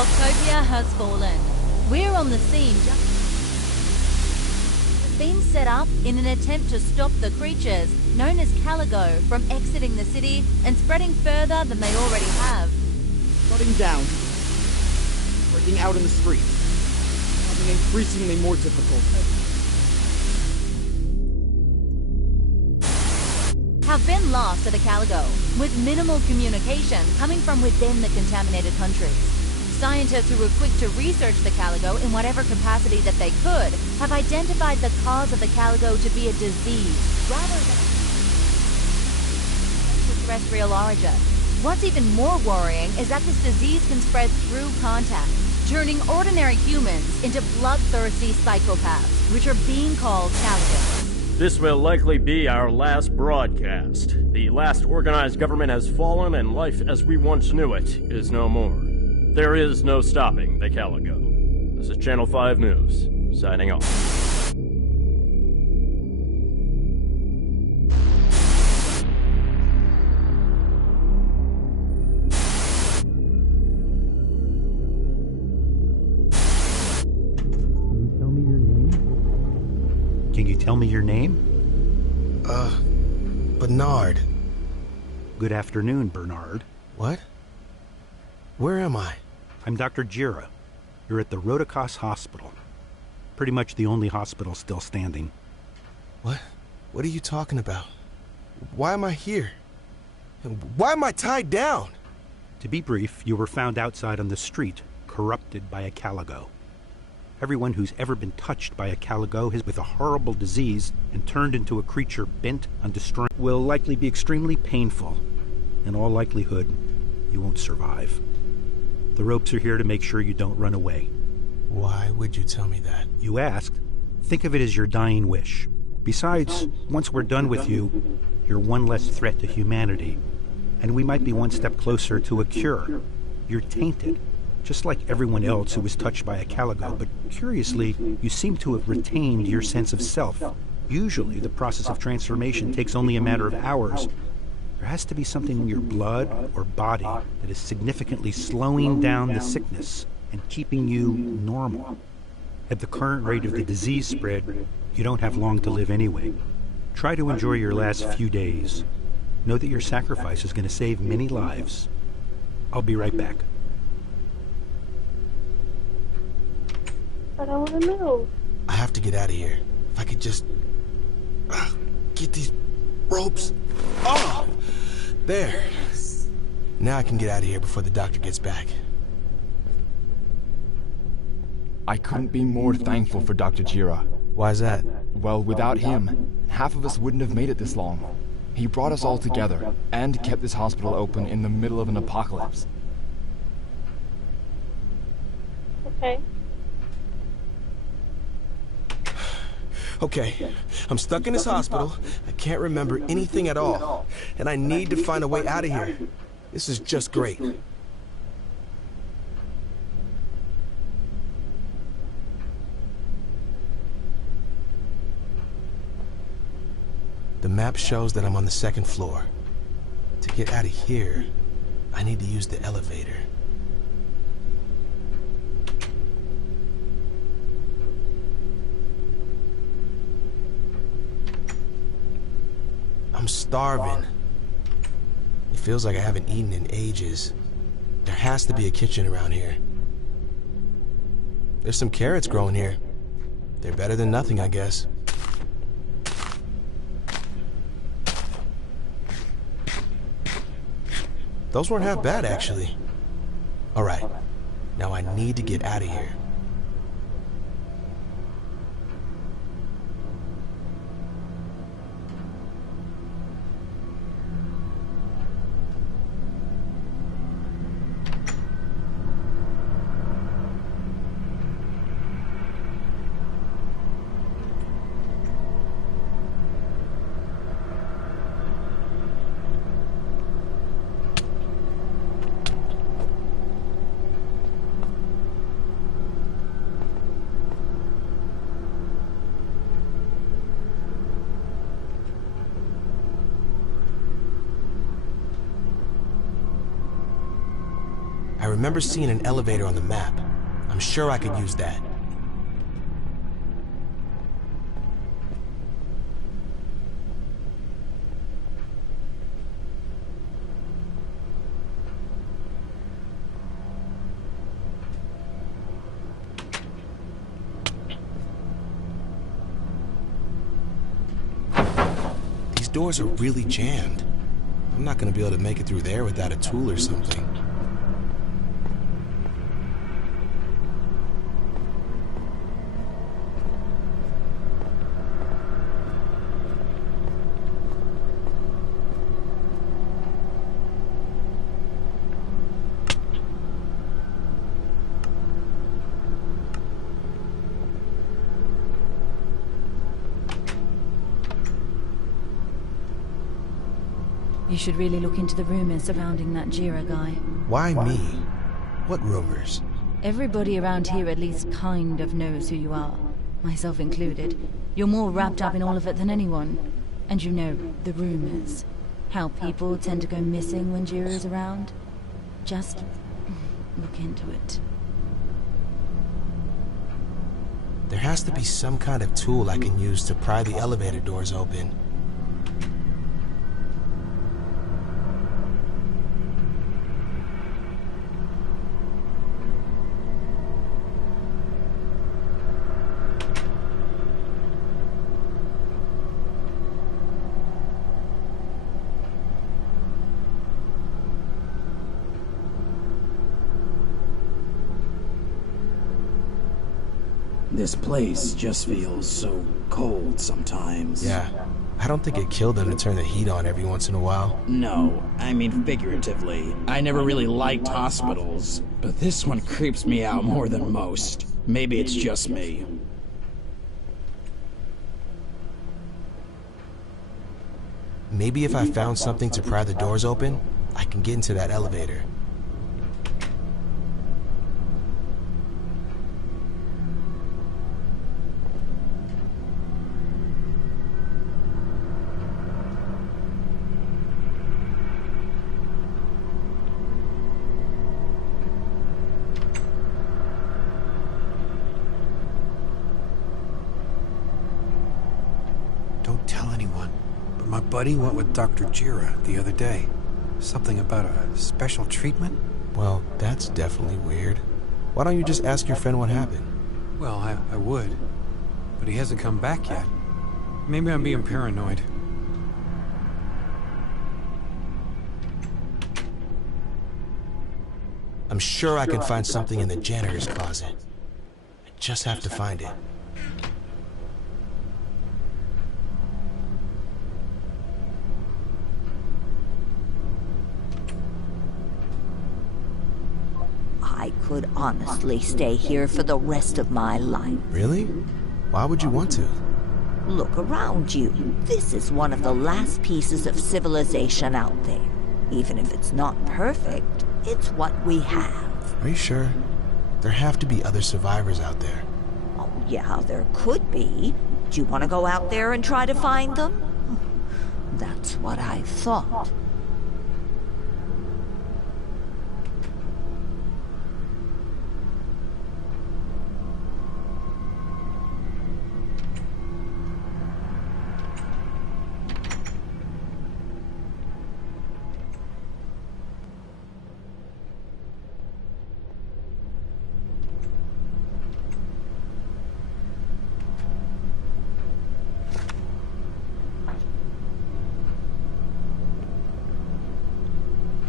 Blocktopia has fallen. We're on the scene. It's been set up in an attempt to stop the creatures, known as Caligo, from exiting the city and spreading further than they already have. Shutting down. Breaking out in the streets. Becoming increasingly more difficult. Have been lost to the Caligo, with minimal communication coming from within the contaminated countries. Scientists who were quick to research the Caligo in whatever capacity that they could have identified the cause of the Caligo to be a disease, rather than extraterrestrial origin. What's even more worrying is that this disease can spread through contact, turning ordinary humans into bloodthirsty psychopaths, which are being called Caligos. This will likely be our last broadcast. The last organized government has fallen, and life as we once knew it is no more. There is no stopping the Caligo. This is Channel 5 News, signing off. Can you tell me your name? Bernard. Good afternoon, Bernard. What? Where am I? I'm Dr. Jira. You're at the Rodekas Hospital. Pretty much the only hospital still standing. What? What are you talking about? Why am I here? Why am I tied down? To be brief, you were found outside on the street, corrupted by a Caligo. Everyone who's ever been touched by a Caligo has with a horrible disease and turned into a creature bent on destroying will likely be extremely painful. In all likelihood, you won't survive. The ropes are here to make sure you don't run away. Why would you tell me that? You asked. Think of it as your dying wish. Besides, once we're done with you, you're one less threat to humanity. And we might be one step closer to a cure. You're tainted, just like everyone else who was touched by a Caligo, but curiously, you seem to have retained your sense of self. Usually, the process of transformation takes only a matter of hours. There has to be something in your blood or body that is significantly slowing down the sickness and keeping you normal. At the current rate of the disease spread, you don't have long to live anyway. Try to enjoy your last few days. Know that your sacrifice is going to save many lives. I'll be right back. I don't want to know. I have to get out of here. If I could just get these ropes. Oh! There. Now I can get out of here before the doctor gets back. I couldn't be more thankful for Dr. Jira. Why's that? Well, without him, half of us wouldn't have made it this long. He brought us all together and kept this hospital open in the middle of an apocalypse. Okay. Okay, I'm stuck in this hospital. I can't remember anything at all. And I need to find a way out of here. This is just great. The map shows that I'm on the second floor. To get out of here, I need to use the elevator. I'm starving. It feels like I haven't eaten in ages. There has to be a kitchen around here. There's some carrots growing here. They're better than nothing, I guess. Those weren't half bad, actually. All right, now I need to get out of here. I remember seeing an elevator on the map. I'm sure I could use that. These doors are really jammed. I'm not gonna be able to make it through there without a tool or something. You should really look into the rumors surrounding that Jira guy. Why me? What rumors? Everybody around here at least kind of knows who you are, myself included. You're more wrapped up in all of it than anyone. And you know, the rumors. How people tend to go missing when Jira is around. Just look into it. There has to be some kind of tool I can use to pry the elevator doors open. This place just feels so cold sometimes. Yeah, I don't think it killed them to turn the heat on every once in a while. No, I mean figuratively. I never really liked hospitals, but this one creeps me out more than most. Maybe it's just me. Maybe if I found something to pry the doors open, I can get into that elevator. Don't tell anyone, but my buddy went with Dr. Jira the other day. Something about a special treatment? Well, that's definitely weird. Why don't you just ask your friend what happened? Well, I would, but he hasn't come back yet. Maybe I'm being paranoid. I'm sure I can find something in the janitor's closet. I just have to find it. I could honestly stay here for the rest of my life. Really? Why would you want to? Look around you. This is one of the last pieces of civilization out there. Even if it's not perfect, it's what we have. Are you sure? There have to be other survivors out there. Oh, yeah, there could be. Do you want to go out there and try to find them? That's what I thought.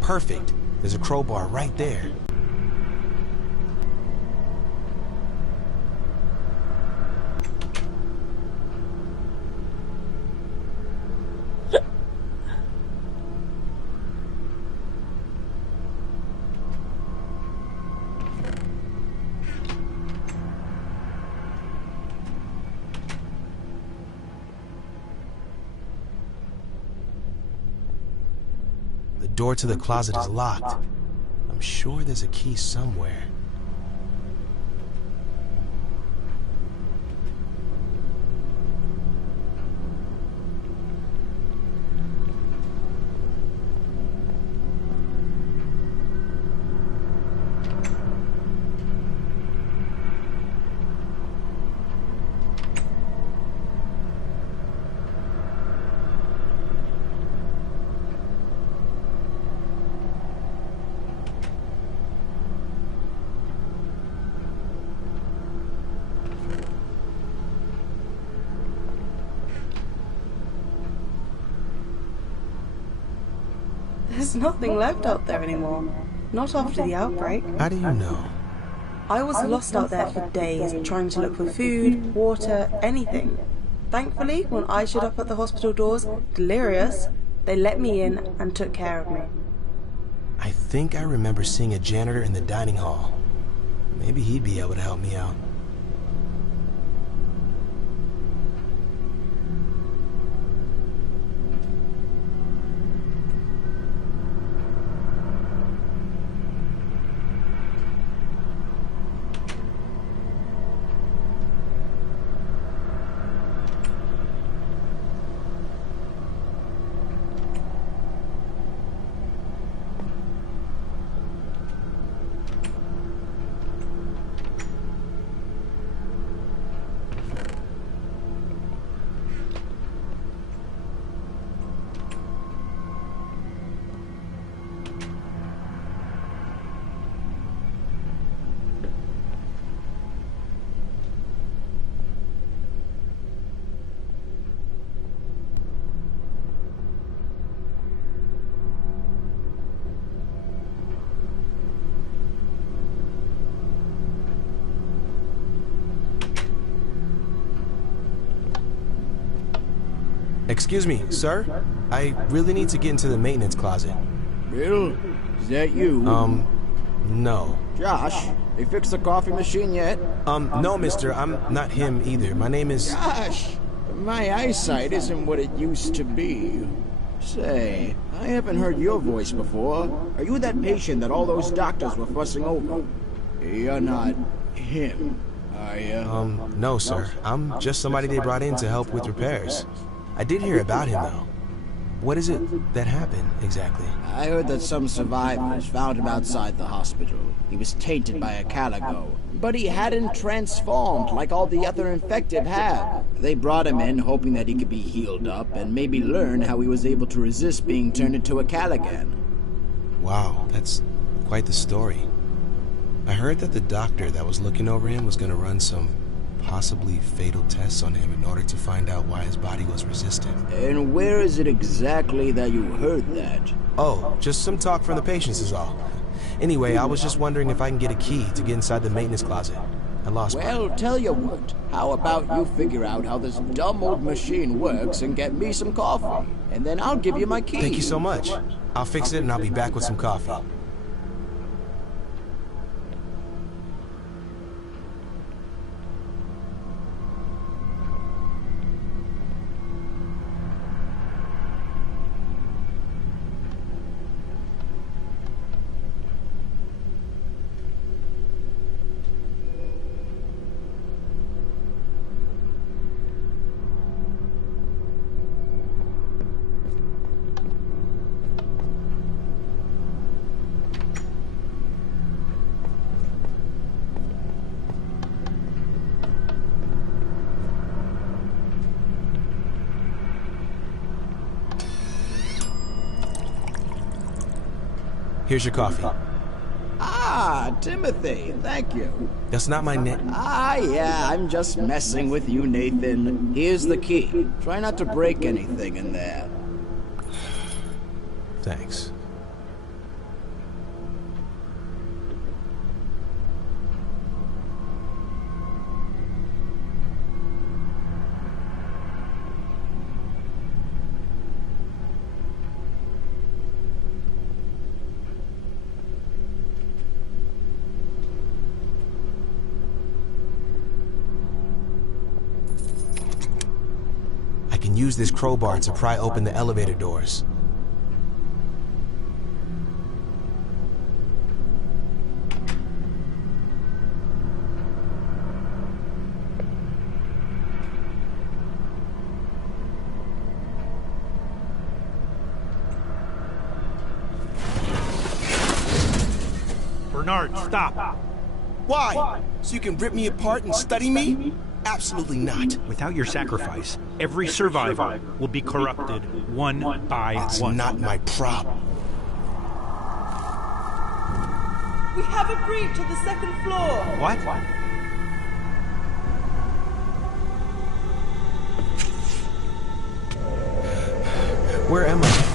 Perfect. There's a crowbar right there. The door to the closet is locked. I'm sure there's a key somewhere. There's nothing left out there anymore. Not after the outbreak. How do you know? I was lost out there for days, trying to look for food, water, anything. Thankfully, when I showed up at the hospital doors, delirious, they let me in and took care of me. I think I remember seeing a janitor in the dining hall. Maybe he'd be able to help me out. Excuse me, sir? I really need to get into the maintenance closet. Bill, is that you? No. Josh, they fixed the coffee machine yet? No, mister, I'm not him either. My name is... Josh, my eyesight isn't what it used to be. Say, I haven't heard your voice before. Are you that patient that all those doctors were fussing over? You're not him, are you? No, sir. I'm just somebody they brought in to help with repairs. I did hear about him, though. What is it that happened, exactly? I heard that some survivors found him outside the hospital. He was tainted by a Caligo, but he hadn't transformed like all the other infected have. They brought him in hoping that he could be healed up and maybe learn how he was able to resist being turned into a Caligan. Wow, that's quite the story. I heard that the doctor that was looking over him was going to run some possibly fatal tests on him in order to find out why his body was resistant. And where is it exactly that you heard that? Oh, just some talk from the patients is all. Anyway, I was just wondering if I can get a key to get inside the maintenance closet. I lost one. Well, tell you what. How about you figure out how this dumb old machine works and get me some coffee? And then I'll give you my key. Thank you so much. I'll fix it and I'll be back with some coffee. Here's your coffee. Ah, Timothy, thank you. That's not my name. Ah, yeah, I'm just messing with you, Nathan. Here's the key. Try not to break anything in there. Thanks. Use this crowbar to pry open the elevator doors. Bernard, stop! Why? So you can rip me apart and study me? Absolutely not. Without your sacrifice, every survivor will be corrupted one by That's one. not my problem. We have a breach on the second floor. What? Where am I?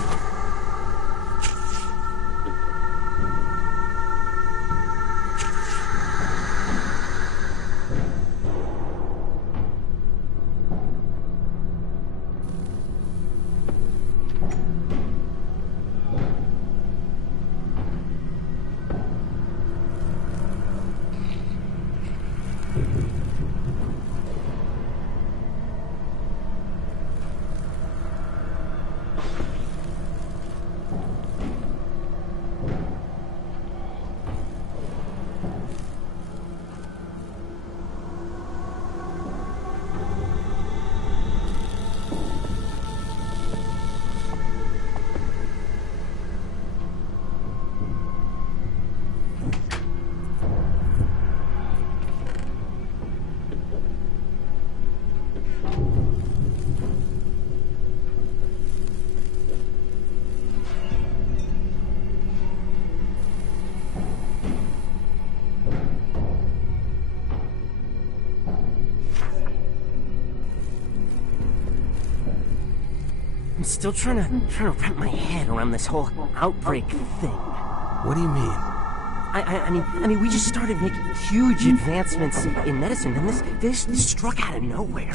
I'm still trying to wrap my head around this whole outbreak thing. What do you mean? I mean, we just started making huge advancements in medicine, and this struck out of nowhere.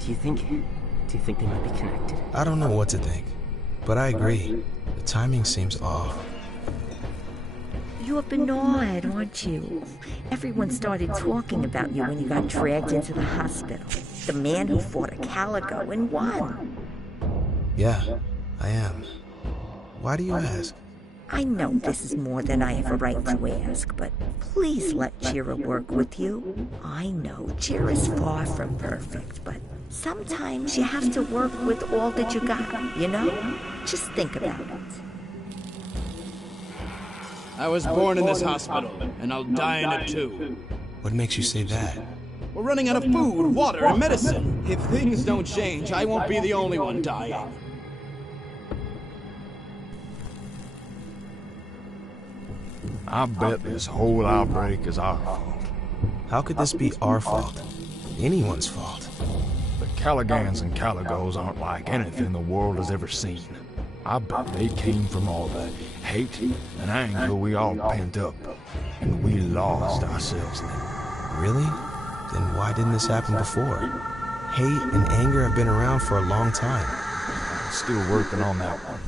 Do you think Do you think they might be connected? I don't know what to think, but I agree. The timing seems off. You're Bernard, aren't you? Everyone started talking about you when you got dragged into the hospital. The man who fought a Caligo and won. Yeah, I am. Why do you ask? I know this is more than I have a right to ask, but please let Jira work with you. I know Jira's far from perfect, but sometimes you have to work with all that you got, you know? Just think about it. I was born in this hospital, and I'll die in it too. What makes you say that? We're running out of food, water, and medicine. If things don't change, I won't be the only one dying. I bet this whole outbreak is our fault. How could this be our fault? Anyone's fault. The Caligans and Caligos aren't like anything the world has ever seen. I bet they came from all the hate and anger we all pent up, and we lost ourselves in it. Really? Then why didn't this happen before? Hate and anger have been around for a long time. I'm still working on that one.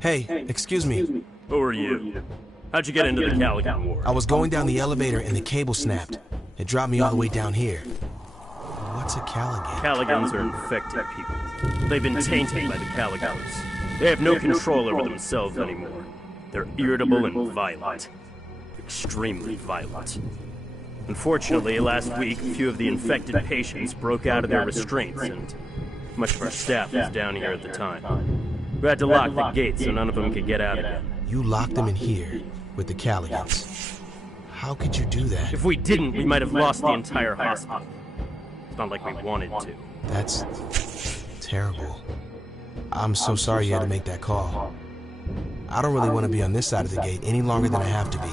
Hey, excuse me. Who are you? How'd you get into the Caligan War? I was going down the elevator and the cable snapped. It dropped me all the way down here. What's a Caligan? Caligans are infected people. They've been tainted by the Caligos. They have no control over themselves anymore. They're irritable and violent. Extremely violent. Unfortunately, last week, a few of the infected patients broke out of their restraints, and much of our staff was down here at the time. We had to lock the gates so none of them could get out again. You locked them in here with the Caligans. How could you do that? If we didn't, we might have lost the entire hospital. It's not like we wanted to. That's terrible. I'm so sorry you had to make that call. I don't really want to be on this side of the gate any longer than I have to be.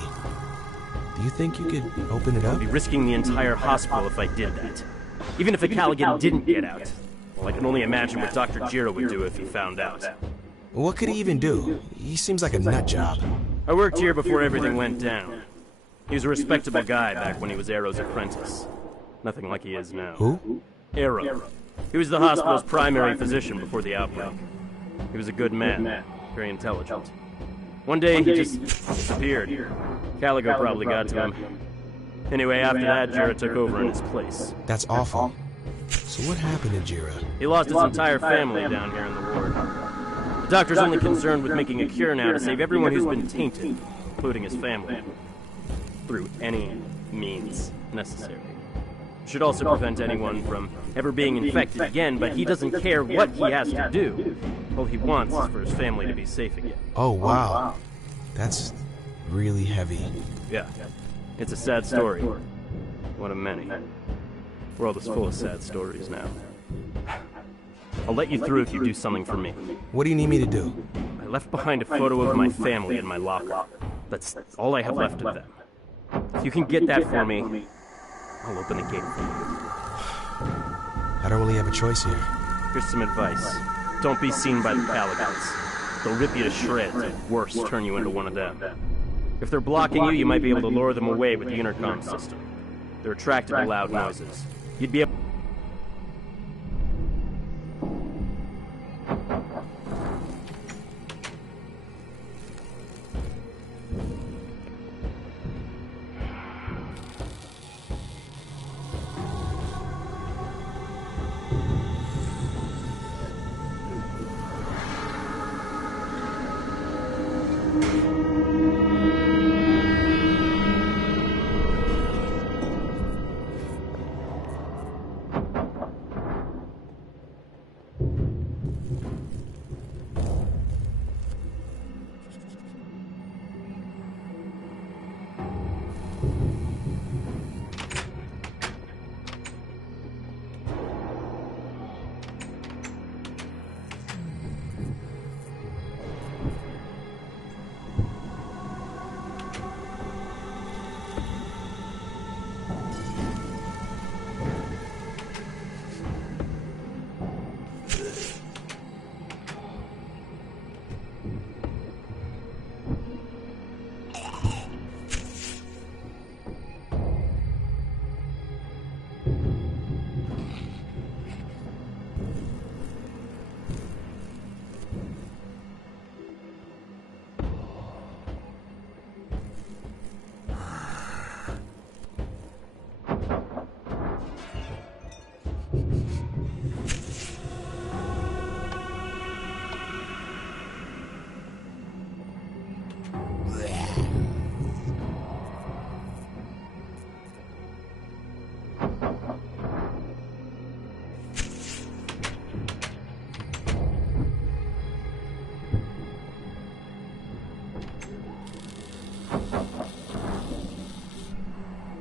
Do you think you could open it up? I'd be risking the entire hospital if I did that. Even if the Caligan didn't get out. Well, I can only imagine what Dr. Jira would do if he found out. What could he even do? He seems like a nut job. I worked here before everything went down. He was a respectable guy back when he was Arrow's apprentice. Nothing like he is now. Who? Arrow. He was the hospital's primary physician before the outbreak. He was a good man, very intelligent. One day he just disappeared. Caligo probably got to him. Anyway, after that, Jira took over in his place. That's awful. So what happened to Jira? He lost his entire family down here in the ward. The doctor's only concerned with making a cure now to save everyone who's been tainted, including his family, through any means necessary. Should also prevent anyone from ever being infected again, but he doesn't care what he has to do. All he wants is for his family to be safe again. Oh, wow. That's really heavy. Yeah. It's a sad story. One of many. The world is full of sad stories now. I'll let you through if you do something for me. What do you need me to do? I left behind a photo of my family in my locker. That's all I have left of them. If you can get that for me, I'll open the gate for you. I don't really have a choice here. Here's some advice. Don't be seen by the Caligans. They'll rip you to shreds, or worse, turn you into one of them. If they're blocking you, you might be able to lure them away with the intercom system. They're attracted to loud noises. You'd be able...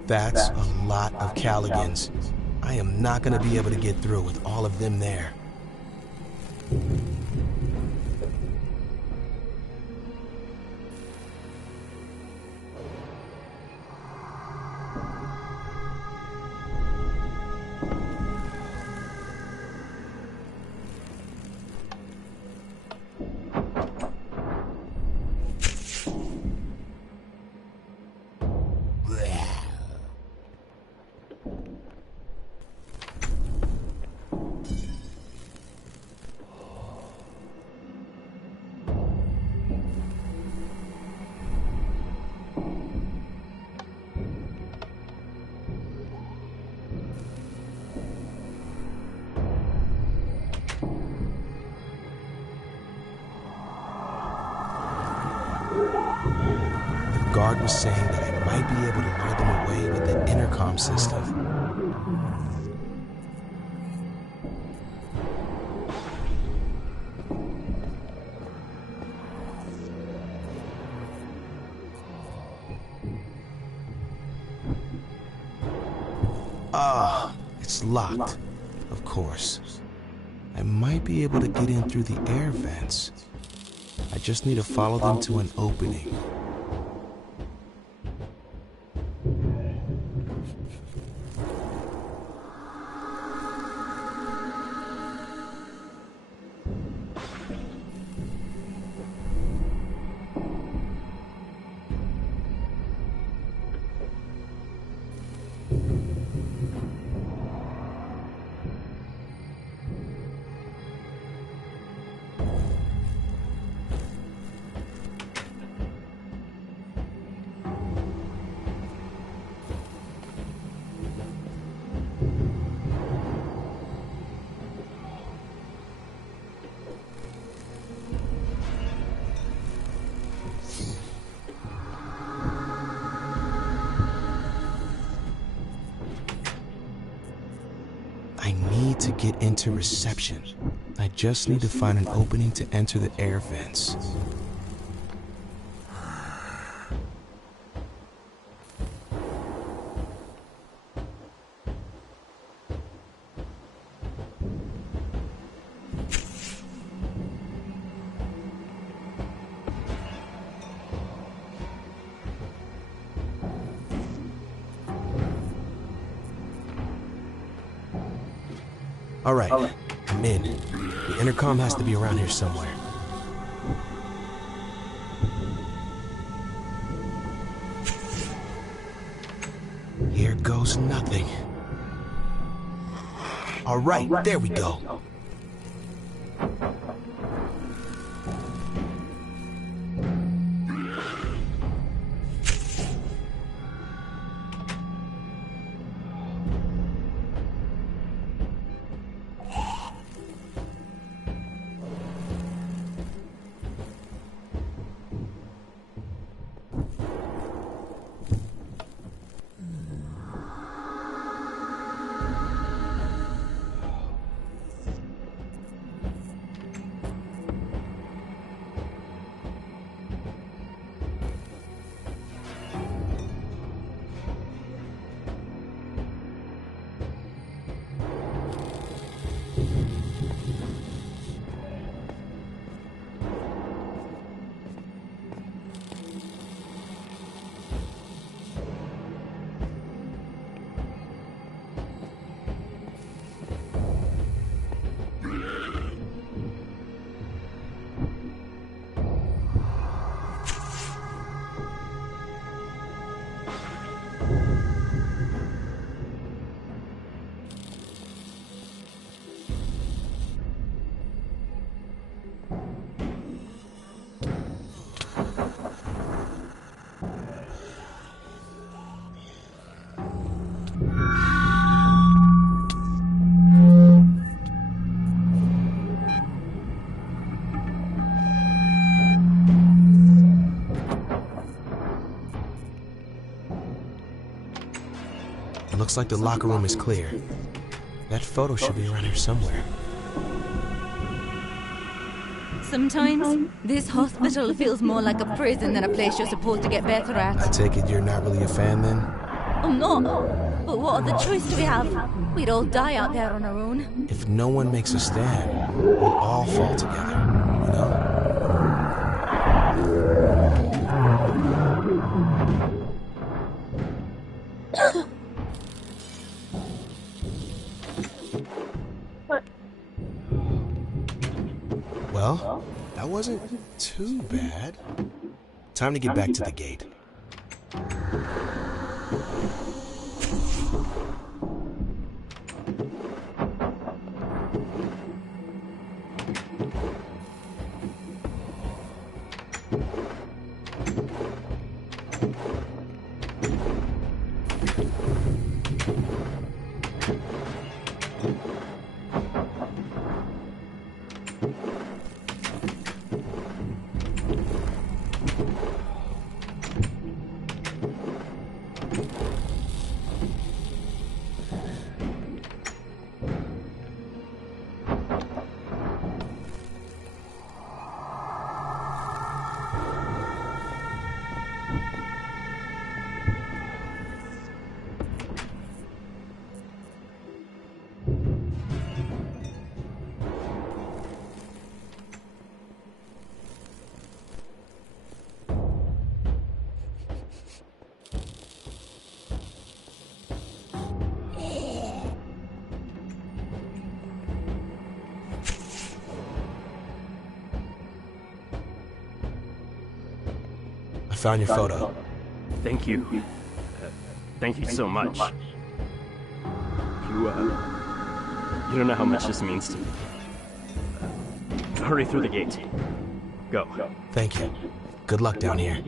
That's a lot of Caligans. I am not gonna be able to get through with all of them there. The guard was saying that I might be able to lure them away with the intercom system. Ah, it's locked. Of course. I might be able to get in through the air vents. I just need to follow them to an opening. I need to get into reception. I just need to find an opening to enter the air vents. All right, I'm in. The intercom has to be around here somewhere. Here goes nothing. All right, there we go. Looks like the locker room is clear. That photo should be around here somewhere. Sometimes, this hospital feels more like a prison than a place you're supposed to get better at. I take it you're not really a fan then? I'm not. But what other choice do we have? We'd all die out there on our own. If no one makes a stand, we'll all fall together, you know? What? Well, that wasn't too bad. Time to get back to the gate. Found your photo. Thank you. Thank you so much. You don't know how much this means to me. Hurry through the gate. Go. Thank you. Good luck down here.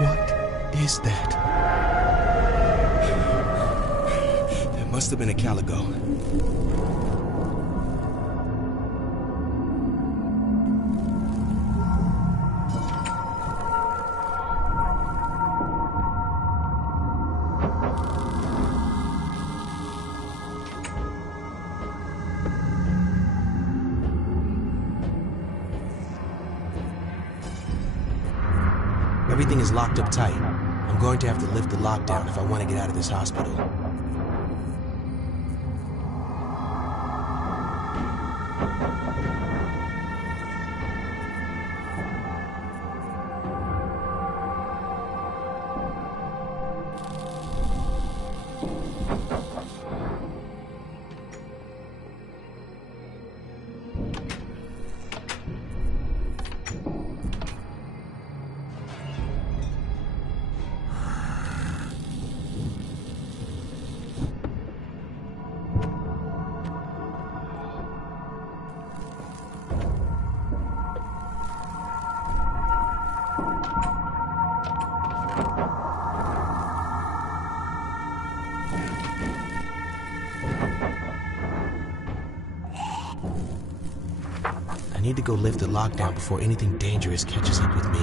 What is that? Must have been a Caligo. Everything is locked up tight. I'm going to have to lift the lockdown if I want to get out of this hospital. I need to go lift the lockdown before anything dangerous catches up with me.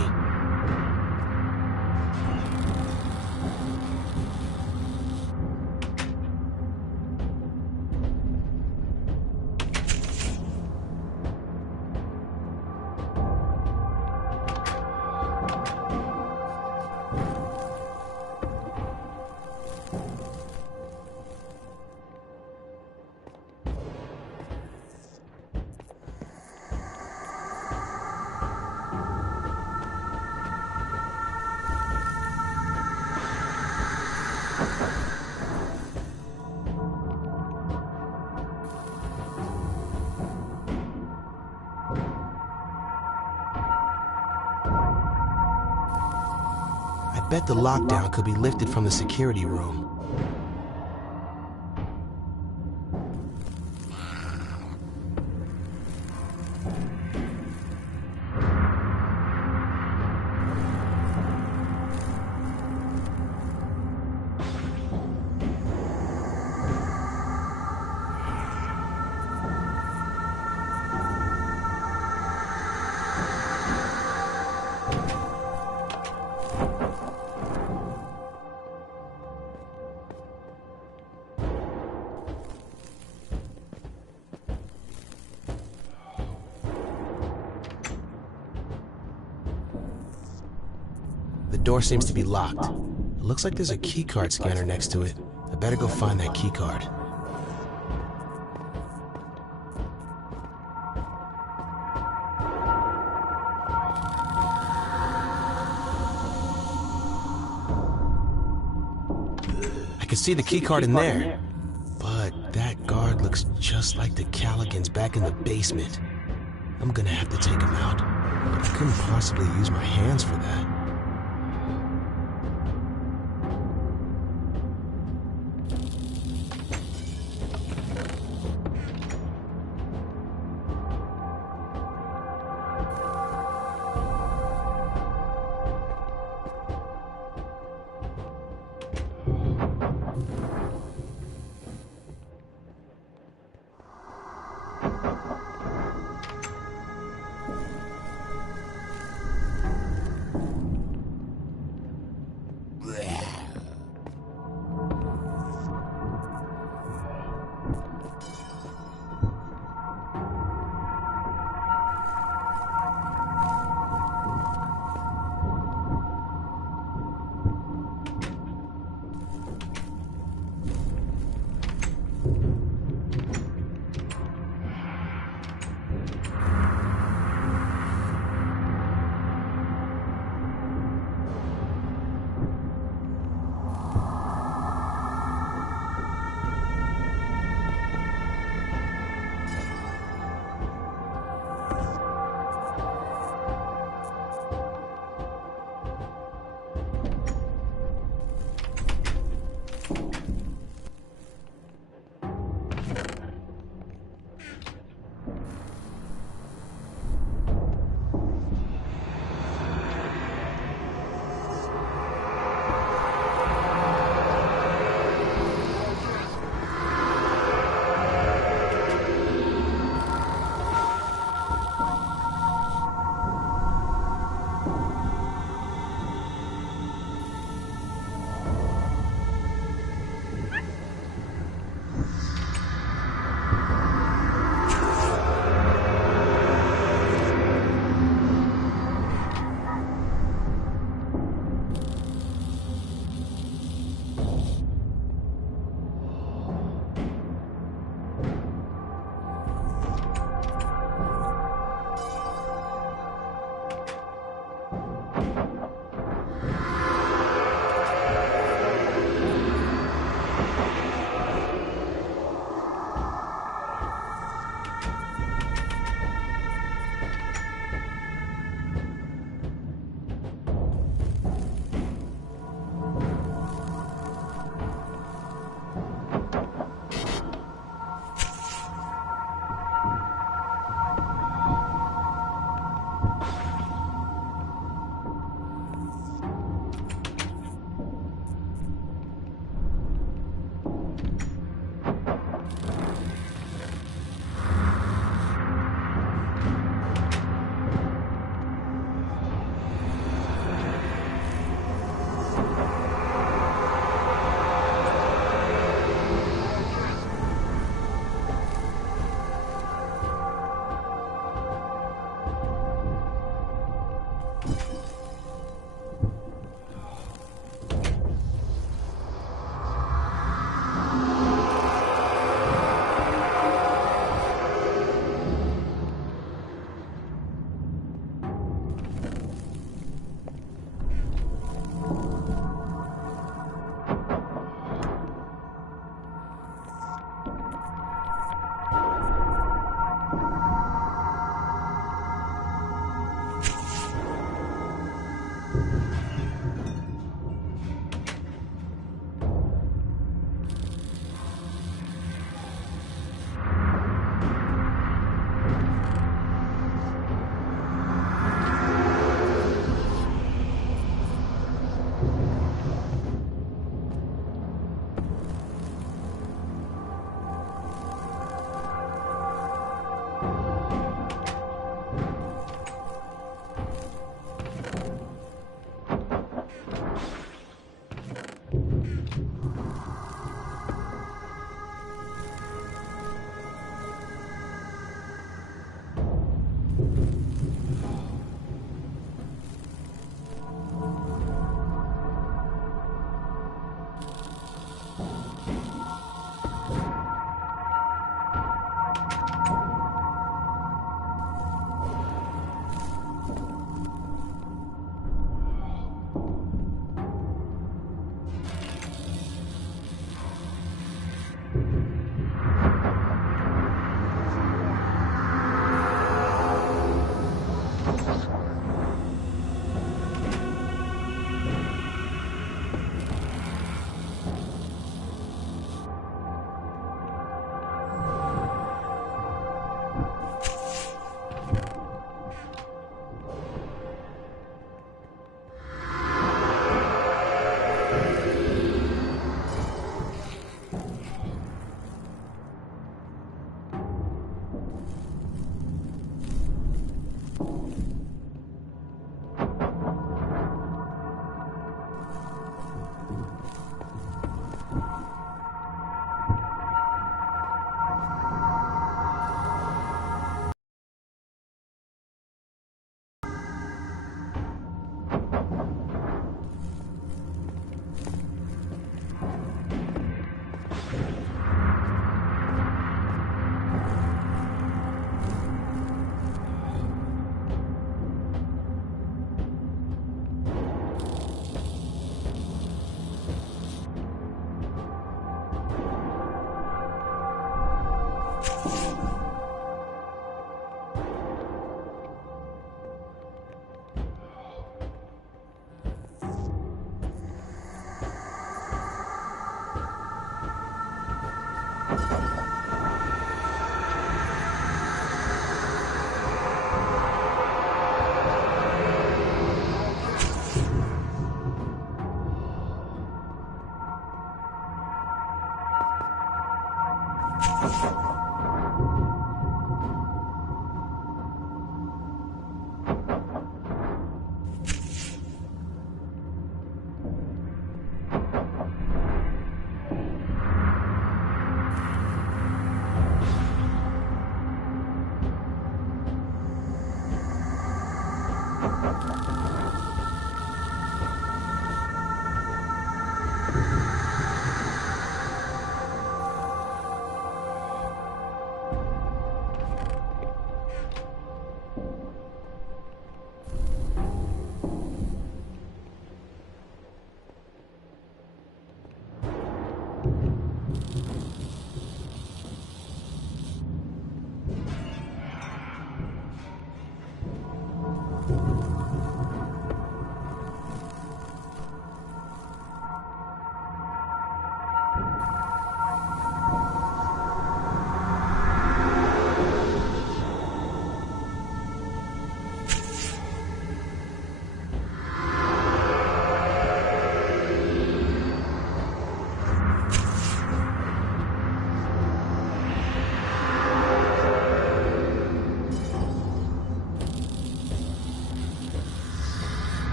I bet the lockdown could be lifted from the security room. The door seems to be locked. It looks like there's a keycard scanner next to it. I better go find that keycard. I can see the keycard in there. But that guard looks just like the Calligans back in the basement. I'm gonna have to take him out. But I couldn't possibly use my hands for that.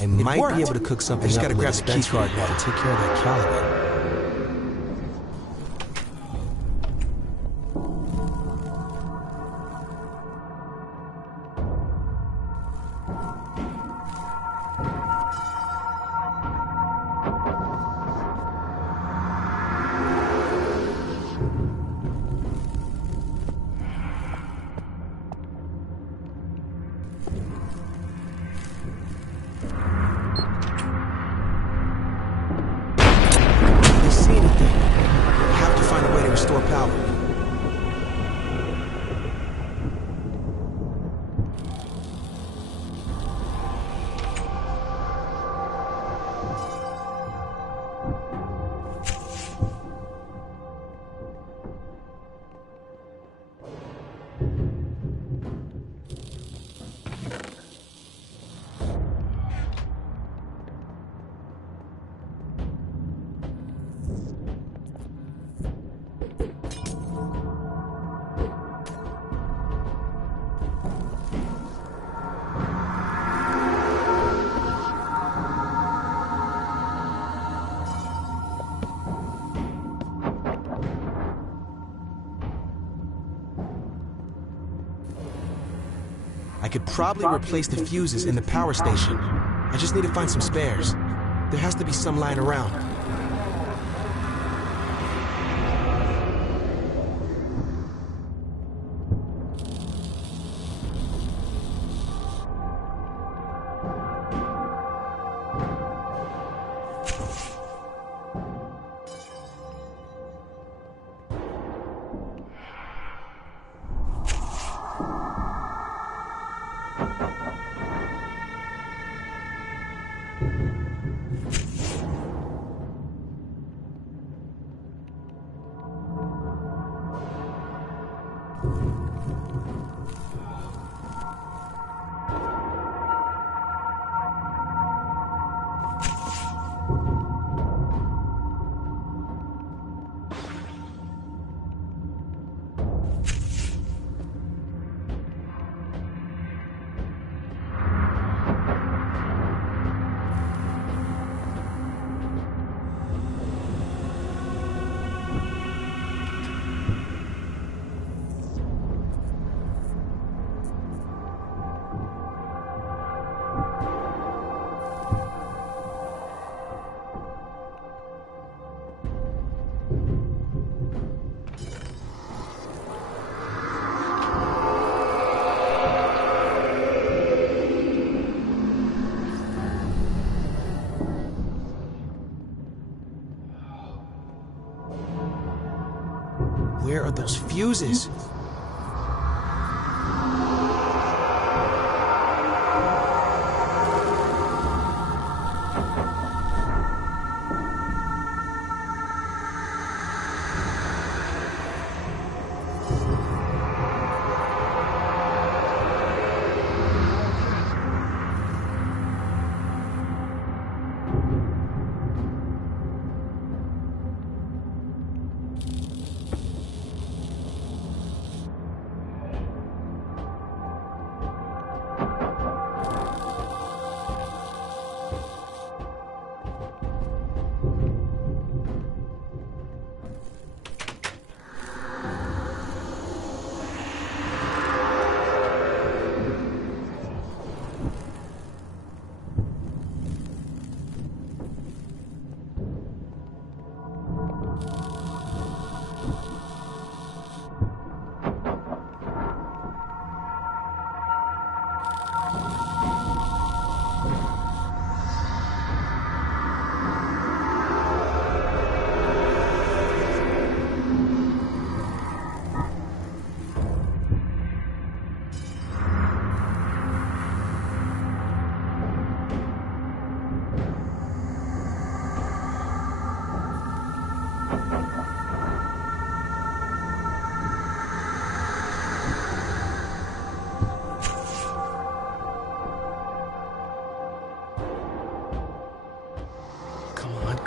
I might worked. be able to cook something I just up gotta in the grab the key dispensary card now. to take care of that Caliban. Restore power. I could probably replace the fuses in the power station. I just need to find some spares. There has to be some lying around. Where are those fuses?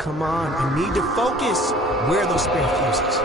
Come on, I need to focus. Where are those spare fuses?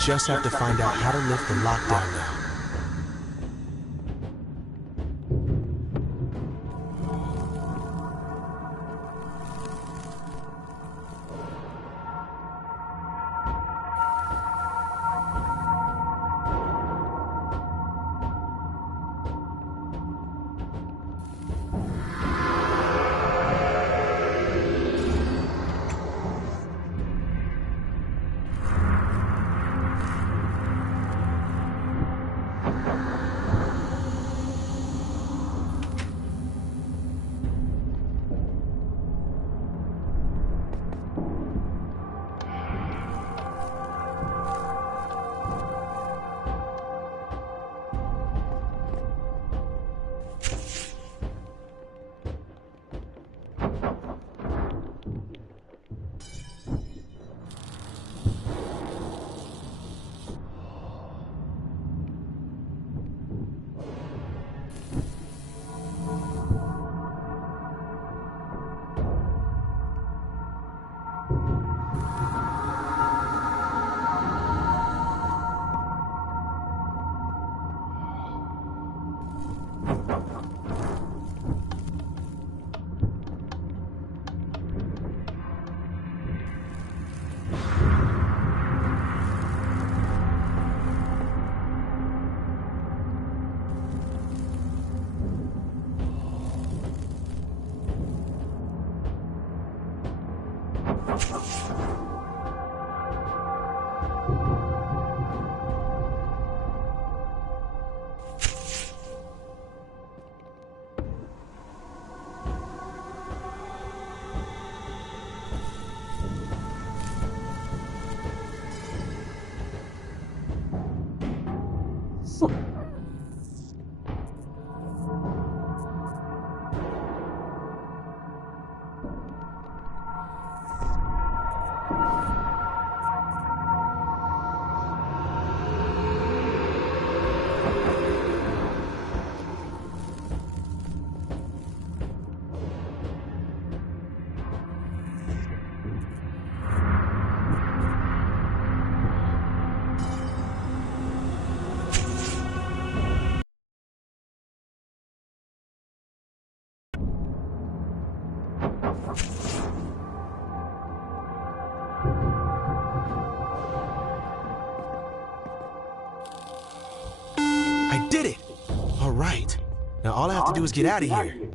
just have to find out how to lift the lockdown now. I did it! All right. Now all I have to do is get out of here.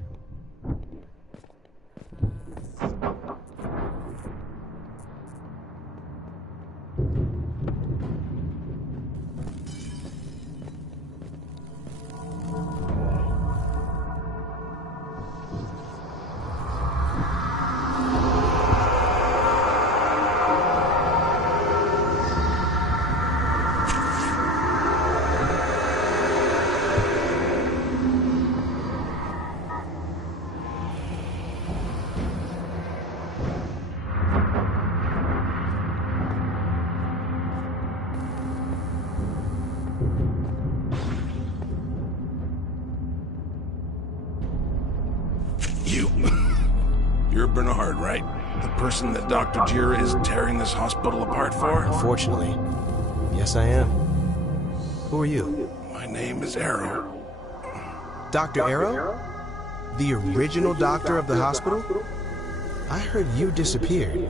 You're Bernard, right? The person that Dr. Jira is tearing this hospital apart for? Unfortunately. Yes, I am. Who are you? My name is Arrow. Dr. Arrow? The original doctor of the hospital? I heard you disappeared.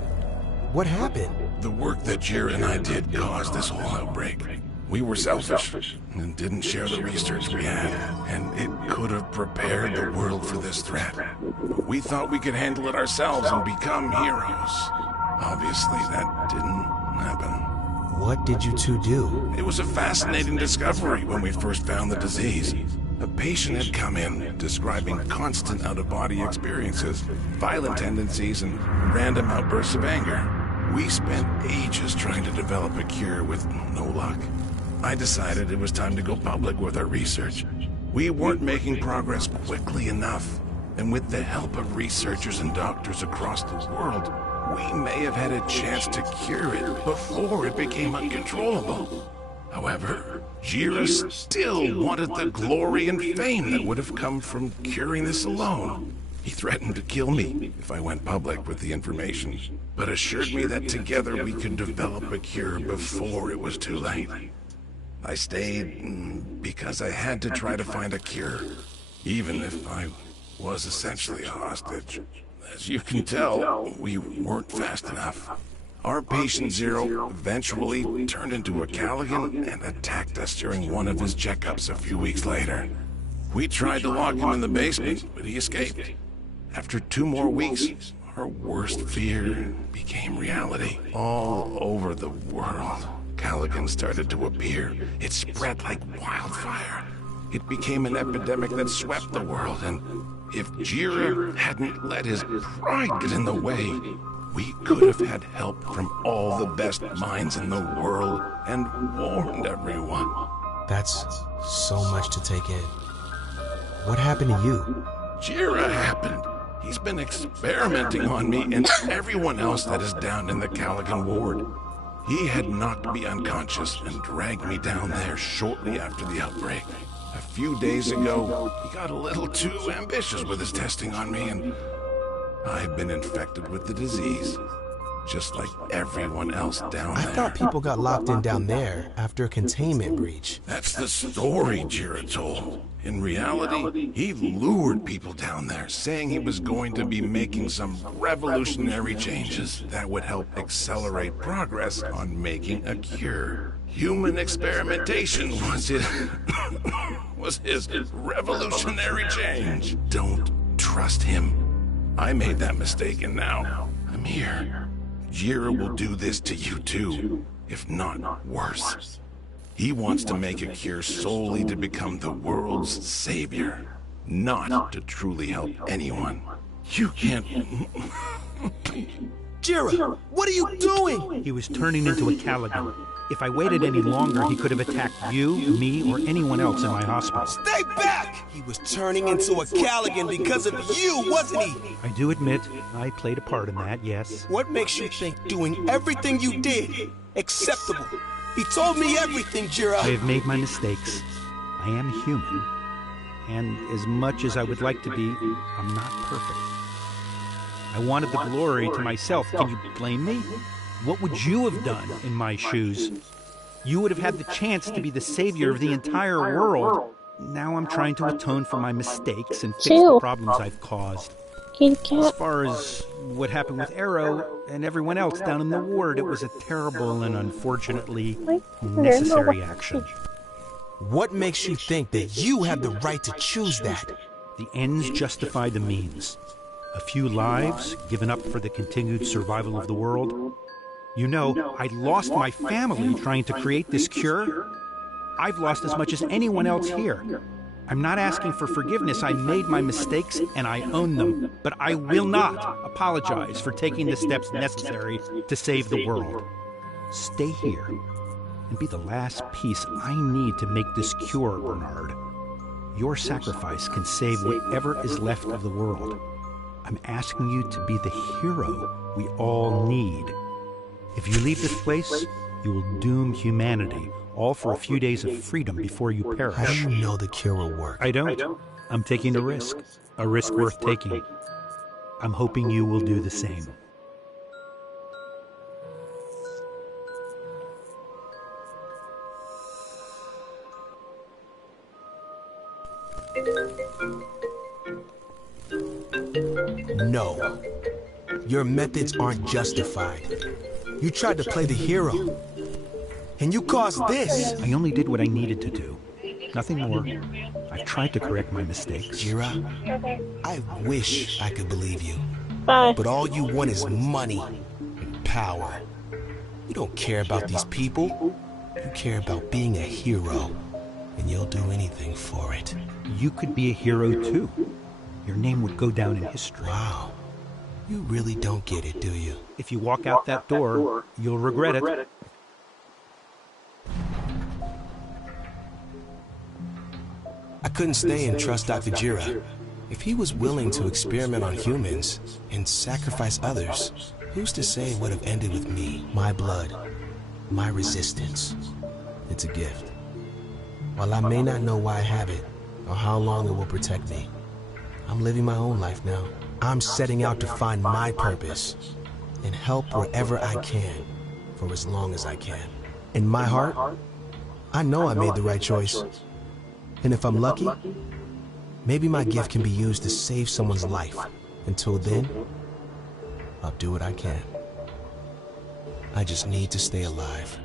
What happened? The work that Jira and I did caused this whole outbreak. We were selfish and didn't share the research we had, and it could have prepared the world for this threat. We thought we could handle it ourselves and become heroes. Obviously, that didn't happen. What did you two do? It was a fascinating discovery when we first found the disease. A patient had come in describing constant out-of-body experiences, violent tendencies, and random outbursts of anger. We spent ages trying to develop a cure with no luck. I decided it was time to go public with our research. We weren't making progress quickly enough, and with the help of researchers and doctors across the world, we may have had a chance to cure it before it became uncontrollable. However, Jira still wanted the glory and fame that would have come from curing this alone. He threatened to kill me if I went public with the information, but assured me that together we could develop a cure before it was too late. I stayed because I had to try to find a cure, even if I was essentially a hostage. As you can tell, we weren't fast enough. Our patient Zero eventually turned into a Caligan and attacked us during one of his checkups a few weeks later. We tried to lock him in the basement, but he escaped. After 2 more weeks, our worst fear became reality. All over the world, Caligan started to appear. It spread like wildfire. It became an epidemic that swept the world, and if Jira hadn't let his pride get in the way, we could have had help from all the best minds in the world and warned everyone. That's so much to take in. What happened to you? Jira happened. He's been experimenting on me and everyone else that is down in the Caligan ward. He had knocked me unconscious and dragged me down there shortly after the outbreak. A few days ago, he got a little too ambitious with his testing on me, and I've been infected with the disease, just like everyone else down there. I thought people got locked in down there after a containment breach. That's the story Jira told. In reality, he lured people down there, saying he was going to be making some revolutionary changes that would help accelerate progress on making a cure. Human experimentation was his revolutionary change. Don't trust him. I made that mistake, and now I'm here. Jira will do this to you too, if not worse. He wants to make a cure solely to become the world's savior, not to truly help anyone. You can't... Jira, what are you doing? He was turning into a Caligan. If I waited any longer, he could have attacked you, me, or anyone else in my hospital. Stay back! He was turning into a Caligan because of you, wasn't he? I do admit, I played a part in that, yes. What makes you think doing everything you did acceptable? He told me everything, Jira. I have made my mistakes. I am human. And as much as I would like to be, I'm not perfect. I wanted the glory to myself. Can you blame me? What would you have done in my shoes? You would have had the chance to be the savior of the entire world. Now I'm trying to atone for my mistakes and fix the problems I've caused. As far as what happened with Arrow and everyone else down in the ward, it was a terrible and unfortunately necessary action. What makes you think that you have the right to choose that? The ends justify the means. A few lives given up for the continued survival of the world. You know, I lost my family trying to create this cure. I've lost as much as anyone else here. I'm not asking for forgiveness. I made my mistakes and I own them. But I will not apologize for taking the steps necessary to save the world. Stay here and be the last piece I need to make this cure, Bernard. Your sacrifice can save whatever is left of the world. I'm asking you to be the hero we all need. If you leave this place, you will doom humanity, all for a few days of freedom before you perish. How do you know the cure will work? I don't. I'm taking a risk worth taking. I'm hoping you will do the same. No. Your methods aren't justified. You tried to play the hero. And you caused this. I only did what I needed to do. Nothing more. I've tried to correct my mistakes. Jira, I wish I could believe you. But all you want is money and power. You don't care about these people. You care about being a hero. And you'll do anything for it. You could be a hero too. Your name would go down in history. Wow. You really don't get it, do you? If you walk out that door, you'll regret it. I couldn't stay and trust Dr. Jira. If he was willing to experiment on humans and sacrifice others, who's to say it would have ended with me, my blood, my resistance? It's a gift. While I may not know why I have it or how long it will protect me, I'm living my own life now. I'm setting out to find my purpose and help wherever I can for as long as I can. In my heart, I know I made the right choice. And if I'm lucky, maybe my gift can be used to save someone's life. Until then, I'll do what I can. I just need to stay alive.